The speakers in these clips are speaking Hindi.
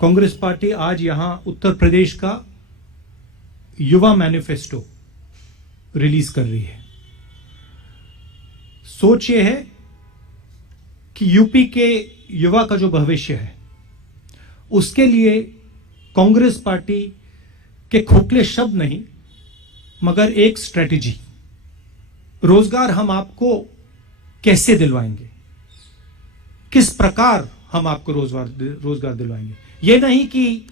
कांग्रेस पार्टी आज यहां उत्तर प्रदेश का युवा मैनिफेस्टो रिलीज कर रही है। सोच ये है कि यूपी के युवा का जो भविष्य है उसके लिए कांग्रेस पार्टी के खोखले शब्द नहीं मगर एक स्ट्रेटेजी, रोजगार हम आपको कैसे दिलवाएंगे, किस प्रकार हम आपको रोजगार दिलवाएंगे। ये नहीं कि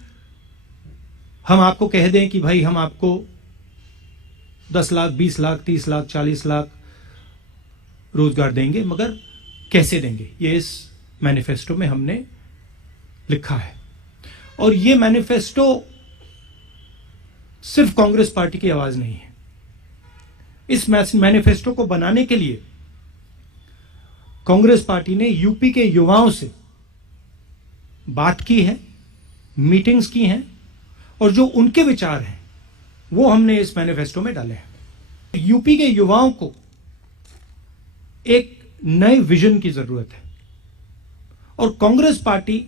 हम आपको कह दें कि भाई हम आपको 10 लाख 20 लाख 30 लाख 40 लाख रोजगार देंगे, मगर कैसे देंगे ये इस मैनिफेस्टो में हमने लिखा है। और ये मैनिफेस्टो सिर्फ कांग्रेस पार्टी की आवाज नहीं है। इस मैनिफेस्टो को बनाने के लिए कांग्रेस पार्टी ने यूपी के युवाओं से बात की है, मीटिंग्स की हैं और जो उनके विचार हैं वो हमने इस मैनिफेस्टो में डाले हैं। यूपी के युवाओं को एक नए विजन की जरूरत है और कांग्रेस पार्टी,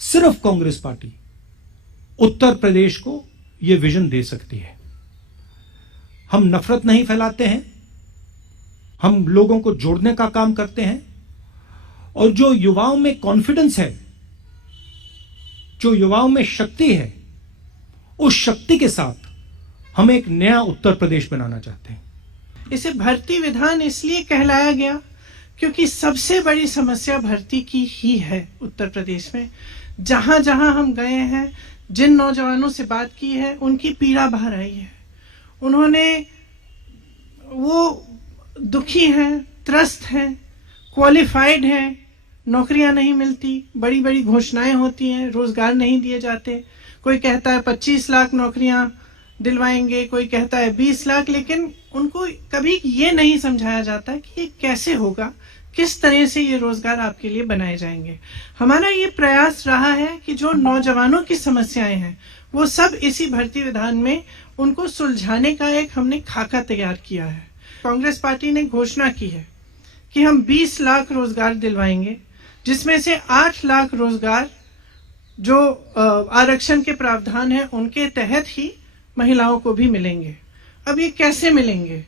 सिर्फ कांग्रेस पार्टी उत्तर प्रदेश को यह विजन दे सकती है। हम नफरत नहीं फैलाते हैं, हम लोगों को जोड़ने का काम करते हैं और जो युवाओं में कॉन्फिडेंस है, जो युवाओं में शक्ति है, उस शक्ति के साथ हम एक नया उत्तर प्रदेश बनाना चाहते हैं। इसे भर्ती विधान इसलिए कहलाया गया क्योंकि सबसे बड़ी समस्या भर्ती की ही है उत्तर प्रदेश में। जहां जहां हम गए हैं, जिन नौजवानों से बात की है, उनकी पीड़ा बाहर आई है। उन्होंने, वो दुखी हैं, त्रस्त हैं, क्वालिफाइड हैं, नौकरियां नहीं मिलती, बड़ी बड़ी घोषणाएं होती हैं, रोजगार नहीं दिए जाते। कोई कहता है 25 लाख नौकरियां दिलवाएंगे, कोई कहता है 20 लाख, लेकिन उनको कभी ये नहीं समझाया जाता कि ये कैसे होगा, किस तरह से ये रोजगार आपके लिए बनाए जाएंगे। हमारा ये प्रयास रहा है कि जो नौजवानों की समस्याएं हैं वो सब इसी भर्ती विधान में उनको सुलझाने का एक हमने खाका तैयार किया है। कांग्रेस पार्टी ने घोषणा की है कि हम 20 लाख रोजगार दिलवाएंगे, जिसमें से 8 लाख रोजगार जो आरक्षण के प्रावधान है उनके तहत ही महिलाओं को भी मिलेंगे। अब ये कैसे मिलेंगे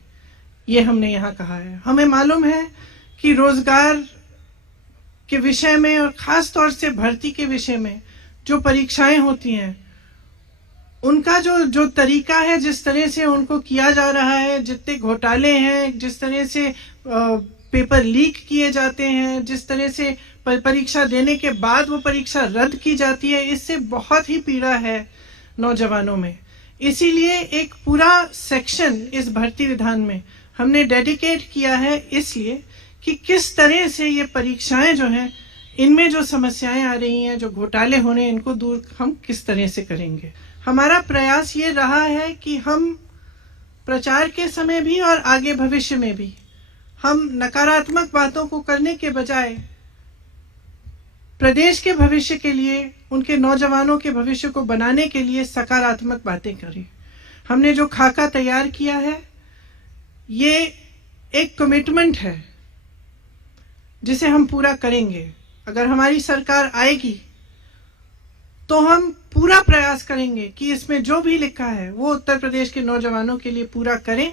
ये हमने यहाँ कहा है। हमें मालूम है कि रोजगार के विषय में और खास तौर से भर्ती के विषय में जो परीक्षाएं होती हैं, उनका जो तरीका है, जिस तरह से उनको किया जा रहा है, जितने घोटाले हैं, जिस तरह से पेपर लीक किए जाते हैं, जिस तरह से परीक्षा देने के बाद वो परीक्षा रद्द की जाती है, इससे बहुत ही पीड़ा है नौजवानों में। इसीलिए एक पूरा सेक्शन इस भर्ती विधान में हमने डेडिकेट किया है, इसलिए कि किस तरह से ये परीक्षाएं जो हैं, इनमें जो समस्याएं आ रही हैं, जो घोटाले होने, इनको दूर हम किस तरह से करेंगे। हमारा प्रयास ये रहा है कि हम प्रचार के समय भी और आगे भविष्य में भी हम नकारात्मक बातों को करने के बजाय प्रदेश के भविष्य के लिए, उनके नौजवानों के भविष्य को बनाने के लिए सकारात्मक बातें करें। हमने जो खाका तैयार किया है ये एक कमिटमेंट है जिसे हम पूरा करेंगे। अगर हमारी सरकार आएगी तो हम पूरा प्रयास करेंगे कि इसमें जो भी लिखा है वो उत्तर प्रदेश के नौजवानों के लिए पूरा करें,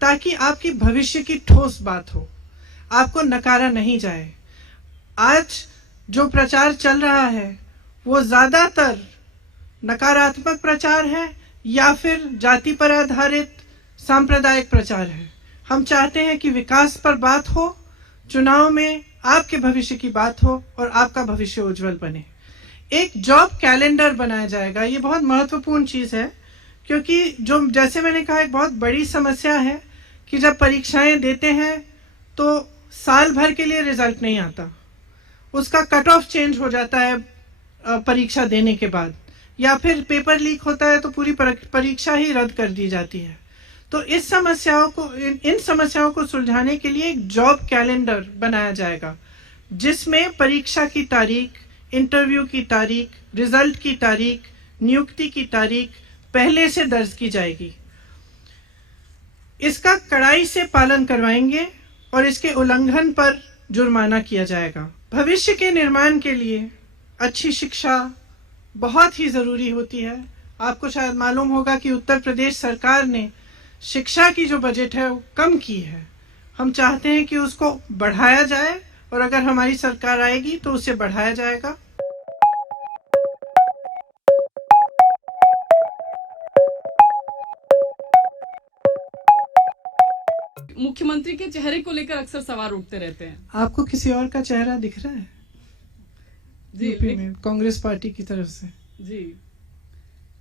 ताकि आपकी भविष्य की ठोस बात हो, आपको नकारा नहीं जाए। आज जो प्रचार चल रहा है वो ज्यादातर नकारात्मक प्रचार है या फिर जाति पर आधारित सांप्रदायिक प्रचार है। हम चाहते हैं कि विकास पर बात हो, चुनाव में आपके भविष्य की बात हो और आपका भविष्य उज्जवल बने। एक जॉब कैलेंडर बनाया जाएगा। ये बहुत महत्वपूर्ण चीज है क्योंकि जो, जैसे मैंने कहा, एक बहुत बड़ी समस्या है कि जब परीक्षाएं देते हैं तो साल भर के लिए रिजल्ट नहीं आता, उसका कट ऑफ चेंज हो जाता है परीक्षा देने के बाद, या फिर पेपर लीक होता है तो पूरी परीक्षा ही रद्द कर दी जाती है। तो इन समस्याओं को सुलझाने के लिए एक जॉब कैलेंडर बनाया जाएगा, जिसमें परीक्षा की तारीख, इंटरव्यू की तारीख, रिजल्ट की तारीख, नियुक्ति की तारीख पहले से दर्ज की जाएगी। इसका कड़ाई से पालन करवाएंगे और इसके उल्लंघन पर जुर्माना किया जाएगा। भविष्य के निर्माण के लिए अच्छी शिक्षा बहुत ही जरूरी होती है। आपको शायद मालूम होगा कि उत्तर प्रदेश सरकार ने शिक्षा की जो बजट है वो कम की है। हम चाहते हैं कि उसको बढ़ाया जाए और अगर हमारी सरकार आएगी तो उसे बढ़ाया जाएगा। मुख्यमंत्री के चेहरे को लेकर अक्सर सवाल उठते रहते हैं। आपको किसी और का चेहरा दिख रहा है जी यूपी में कांग्रेस पार्टी की तरफ से? जी,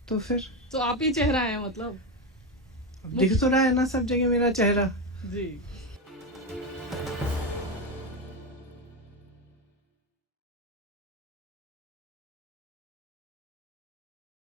तो फिर तो आप ही चेहरा है मतलब। दिख तो रहा है ना सब जगह मेरा चेहरा। जी।